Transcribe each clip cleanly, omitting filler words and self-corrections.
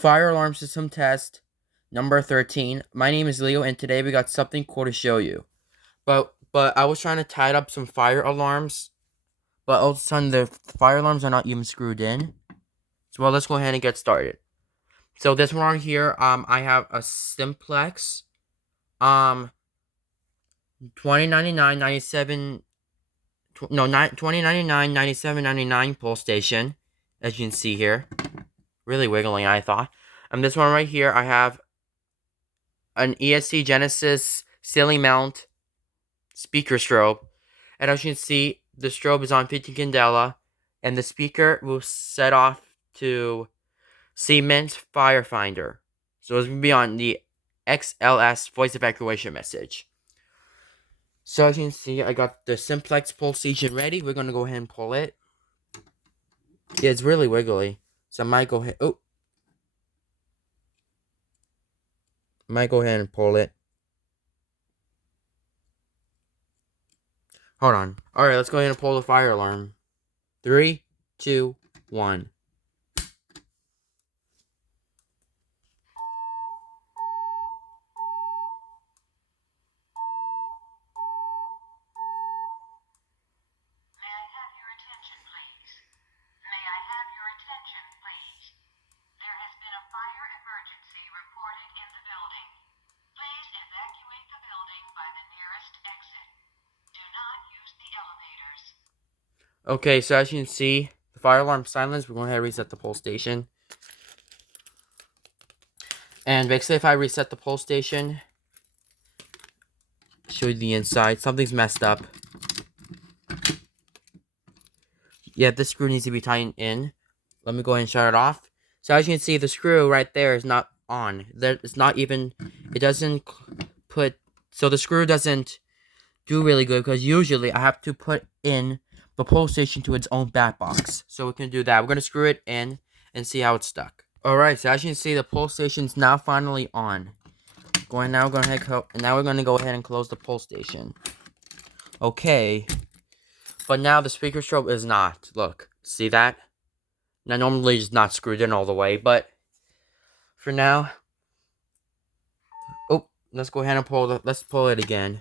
Fire alarm system test number 13. My name is Leo and today we got something cool to show you. But I was trying to tie up some fire alarms, but all of a sudden the fire alarms are not even screwed in. So let's go ahead and get started. So this one right here, I have a Simplex 2099 97 no 2099 9799 pole station, as you can see here. Really wiggling, I thought. This one right here, I have an ESC Genesis ceiling mount speaker strobe. And as you can see, the strobe is on 15 candela, and the speaker will set off to Siemens Firefinder. So it's going to be on the XLS voice evacuation message. So as you can see, I got the Simplex pole station ready. We're going to go ahead and pull it. Yeah, it's really wiggly. So I might go ahead. Might go ahead and pull it. Hold on. Alright, let's go ahead and pull the fire alarm. 3, 2, 1. There has been a fire emergency reported in the building. Please evacuate the building by the nearest exit. Do not use the elevators. Okay, so as you can see, the fire alarm silenced. We're going to reset the pole station. And basically, if I reset the pole station, show you the inside. Something's messed up. Yeah, this screw needs to be tightened in. Let me go ahead and shut it off. So as you can see, the screw right there is not on. It's not even, it doesn't put, so the screw doesn't do really good because usually I have to put in the pole station to its own back box. So we can do that. We're going to screw it in and see how it's stuck. Alright, so as you can see, the pole station's now finally on. Now we're going to go ahead and close the pole station. Okay. But now the speaker strobe is not. Look, see that? Now normally it's not screwed in all the way, but for now, let's go ahead and let's pull it again.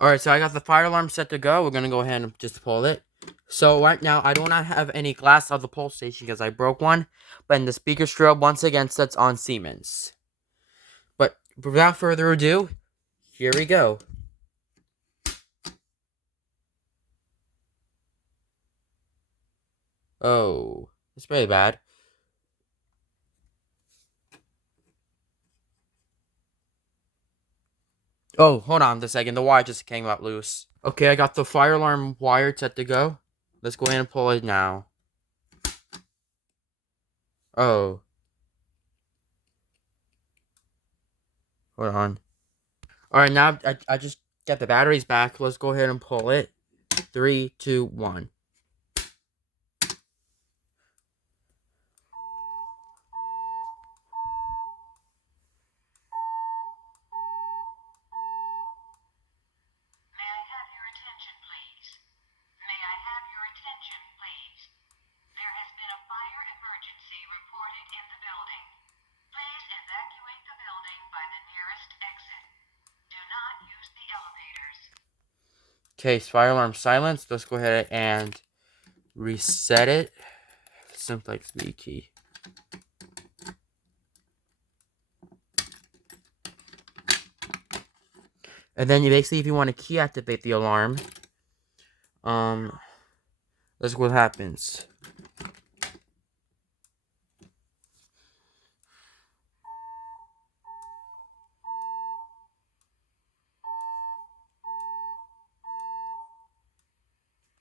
Alright, so I got the fire alarm set to go. We're going to go ahead and just pull it. So right now, I do not have any glass of the pole station because I broke one. But in the speaker strobe, once again, sets on Siemens. But without further ado, here we go. Oh, it's very bad. Oh, hold on a second. The wire just came out loose. Okay, I got the fire alarm wire set to go. Let's go ahead and pull it now. Oh. Hold on. Alright, now I just got the batteries back. Let's go ahead and pull it. 3, 2, 1. May I have your attention, please? May I have your attention, please? There has been a fire emergency reported in the building. Please evacuate the building by the nearest exit. Do not use the elevators. Okay, fire alarm silenced. Let's go ahead and reset it. Simplex B key. And then basically, if you want to key activate the alarm, that's what happens.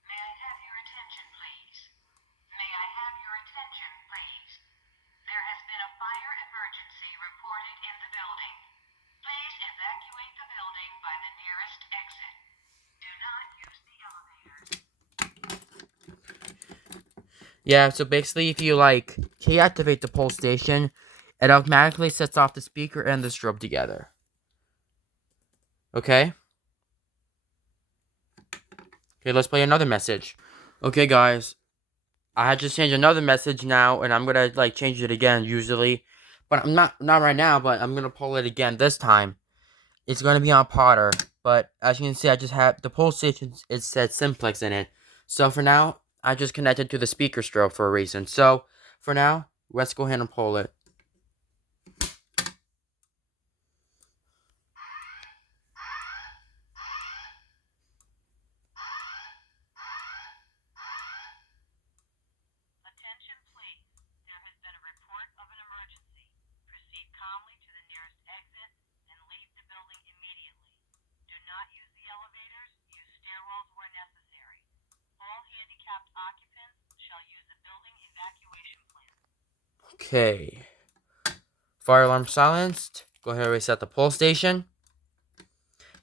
May I have your attention, please? May I have your attention, please? There has been a fire emergency reported in the building. Please evacuate the building by the nearest exit. Do not use the elevators. Yeah, so basically, if you key activate the pole station, it automatically sets off the speaker and the strobe together. Okay? Okay, let's play another message. Okay, guys. I had just changed another message now, and I'm gonna, like, change it again, usually. But I'm not right now, but I'm gonna pull it again this time. It's gonna be on Potter. But, as you can see, I just have, the poll station, it said Simplex in it. So, for now, I just connected to the speaker strobe for a reason. So, for now, let's go ahead and pull it. Attention, please. There has been a report of an emergency. Proceed calmly to the nearest exit and leave the building immediately. Do not use the elevators. Use stairwells where necessary. All handicapped occupants shall use the building evacuation plan. Okay. Fire alarm silenced. Go ahead and reset the pull station.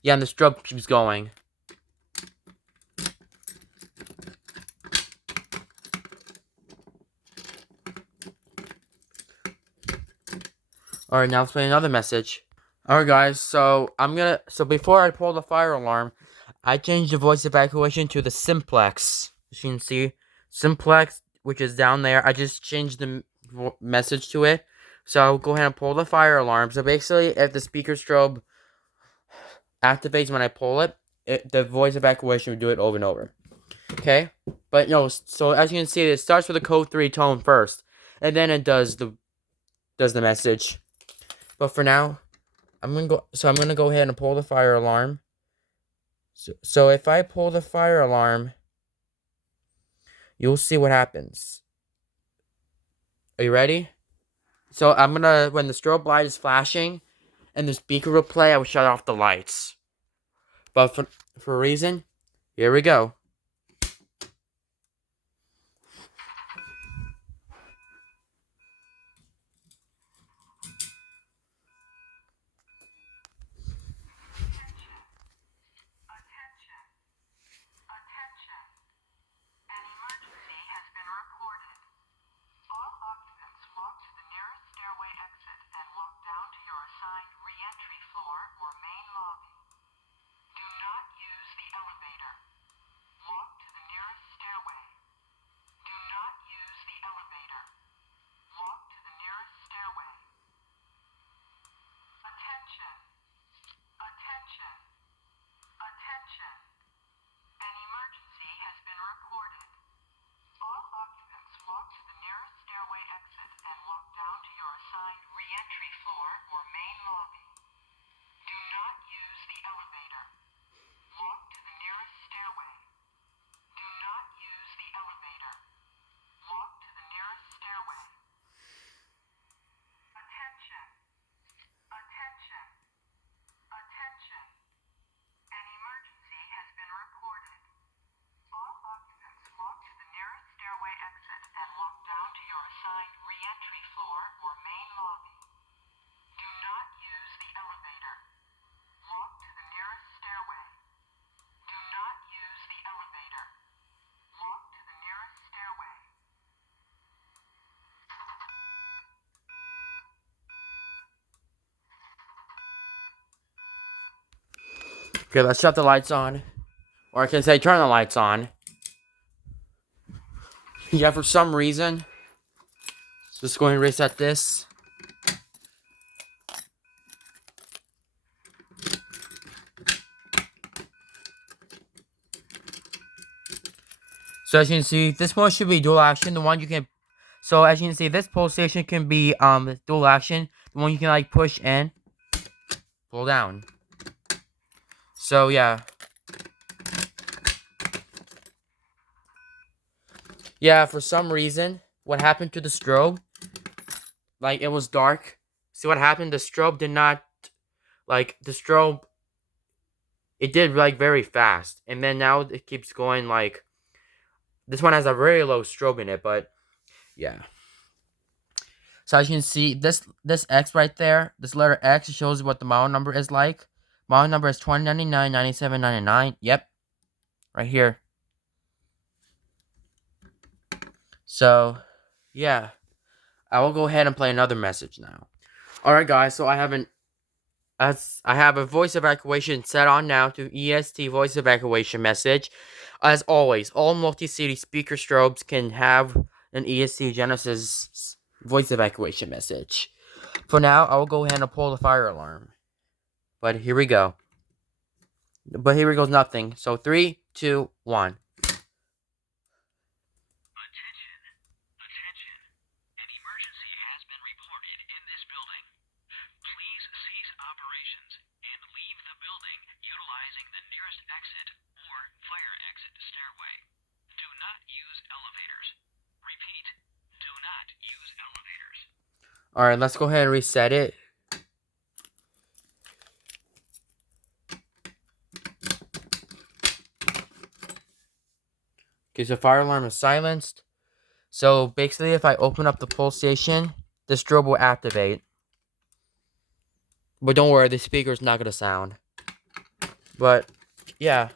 Yeah, and the strobe keeps going. Alright, now let's play another message. Alright, guys, so before I pull the fire alarm, I changed the voice evacuation to the Simplex. As you can see, Simplex, which is down there. I just changed the message to it. So I'll go ahead and pull the fire alarm. So basically, if the speaker strobe activates when I pull it, the voice evacuation will do it over and over. Okay? But no, so as you can see, it starts with a code 3 tone first. And then it does the message. But for now, I'm gonna go ahead and pull the fire alarm. So if I pull the fire alarm, you'll see what happens. Are you ready? So when the strobe light is flashing and the speaker will play, I will shut off the lights. But for a reason, here we go. Attention. An emergency has been reported. All occupants walk to the nearest stairway exit and walk down to your assigned re-entry floor or main lobby. Do not use the elevator. Walk to the nearest stairway. Do not use the elevator. Walk to the nearest stairway. Attention. Attention. Attention. An emergency has been reported. All occupants walk to the nearest stairway exit and walk down to your assigned re-entry floor or main lobby. Do not use the elevator. Walk to the nearest stairway. Do not use the elevator. Walk to the nearest stairway. Attention. Attention. Attention. An emergency has been reported. All occupants walk to the nearest stairway exit and walk down to your assigned re-entry floor or main lobby. Do not use the elevator. Walk to the nearest stairway. Do not use the elevator. Walk to the nearest stairway. Okay, let's shut the lights on. Or I can say turn the lights on. Yeah, for some reason. Just go ahead and reset this. So as you can see, this one should be dual action. The one you can, so as you can see, this pull station can be dual action. The one you can like push and pull down. So yeah. Yeah, for some reason, what happened to the strobe? Like, it was dark. See what happened? The strobe did not, like, it did, like, very fast. And then now it keeps going, like, this one has a very low strobe in it, but, yeah. So as you can see, this X right there, this letter X shows what the model number is like. Model number is 2099 9799. Yep. Right here. So, yeah. I will go ahead and play another message now. Alright, guys, so I have I have a voice evacuation set on now to EST voice evacuation message. As always, all multi-city speaker strobes can have an EST Genesis voice evacuation message. For now, I will go ahead and pull the fire alarm. But here we go. But here goes nothing. So 3, 2, 1. Alright, let's go ahead and reset it. Okay, so fire alarm is silenced. So basically, if I open up the pull station, the strobe will activate. But don't worry, the speaker's not gonna sound. But yeah.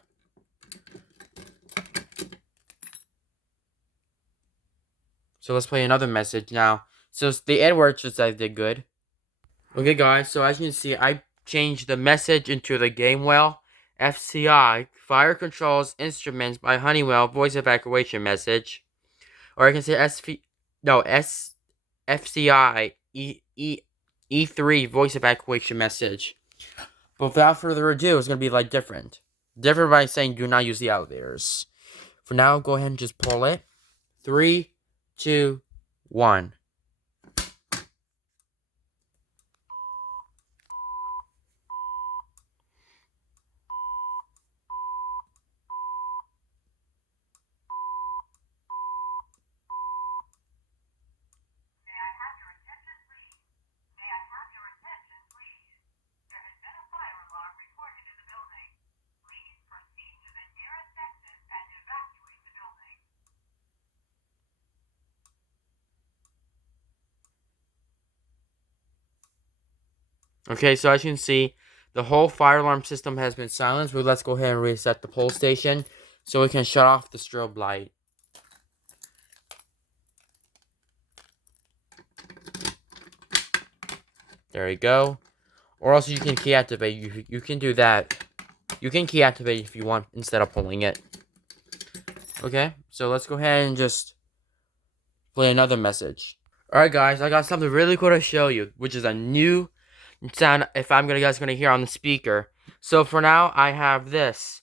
So let's play another message now. So the Edwards just said did good. Okay, guys. So as you can see, I changed the message into the Gamewell FCI Fire Controls Instruments by Honeywell voice evacuation message, or I can say FCI E3 voice evacuation message. But without further ado, it's gonna be like different by saying do not use the elevators. For now, go ahead and just pull it. 3, 2, 1. Okay, so as you can see, the whole fire alarm system has been silenced. But let's go ahead and reset the pull station so we can shut off the strobe light. There you go. Or else you can key activate. You can do that. You can key activate if you want instead of pulling it. Okay, so let's go ahead and just play another message. Alright guys, I got something really cool to show you, which is a new sound if guys gonna hear on the speaker. So for now, I have this.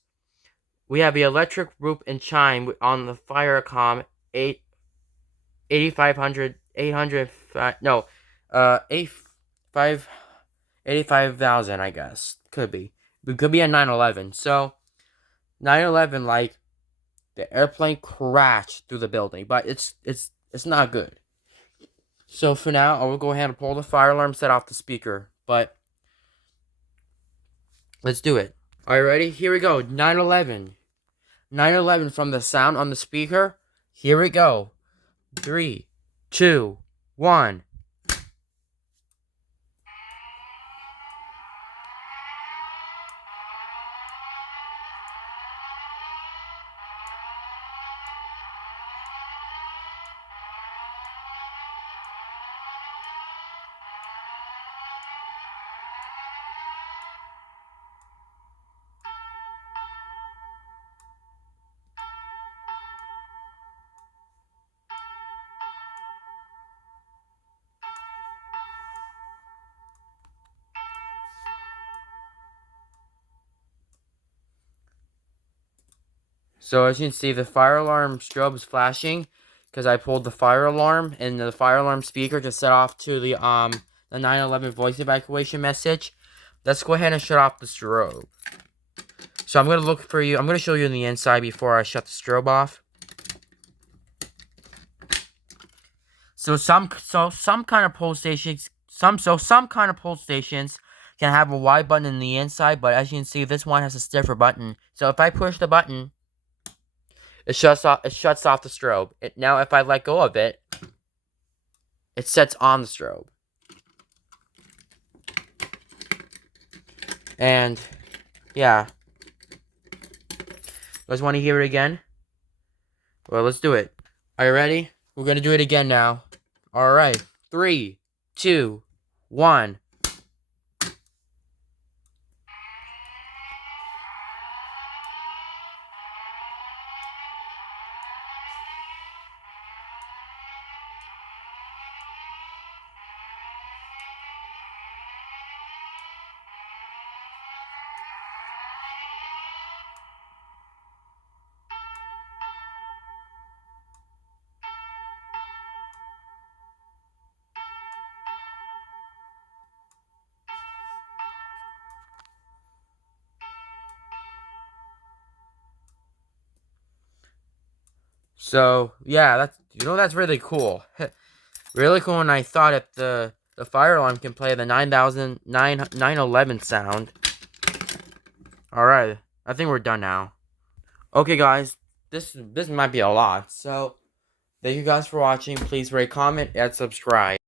We have the electric whoop and chime on the Firecom 8500 85,000, I guess. Could be. It could be a 911. So 911, like, the airplane crashed through the building, but it's not good. So for now, I will go ahead and pull the fire alarm set off the speaker. But let's do it. Are you ready? Here we go. 911. 911 from the sound on the speaker. Here we go. 3, 2, 1. So as you can see, the fire alarm strobe is flashing because I pulled the fire alarm, and the fire alarm speaker just set off to the 911 voice evacuation message. Let's go ahead and shut off the strobe. So I'm gonna look for you. I'm gonna show you on the inside before I shut the strobe off. So some kind of pull stations can have a Y button in the inside, but as you can see, this one has a stiffer button. So if I push the button, it shuts off the strobe. Now if I let go of it, it sets on the strobe. And yeah. You guys want to hear it again? Well, let's do it. Are you ready? We're gonna do it again now. Alright. 3, 2, 1. So yeah, that's really cool. Really cool. And I thought if the fire alarm can play the 911 sound. All right, I think we're done now. Okay, guys, this might be a lot. So thank you guys for watching. Please rate, comment, and subscribe.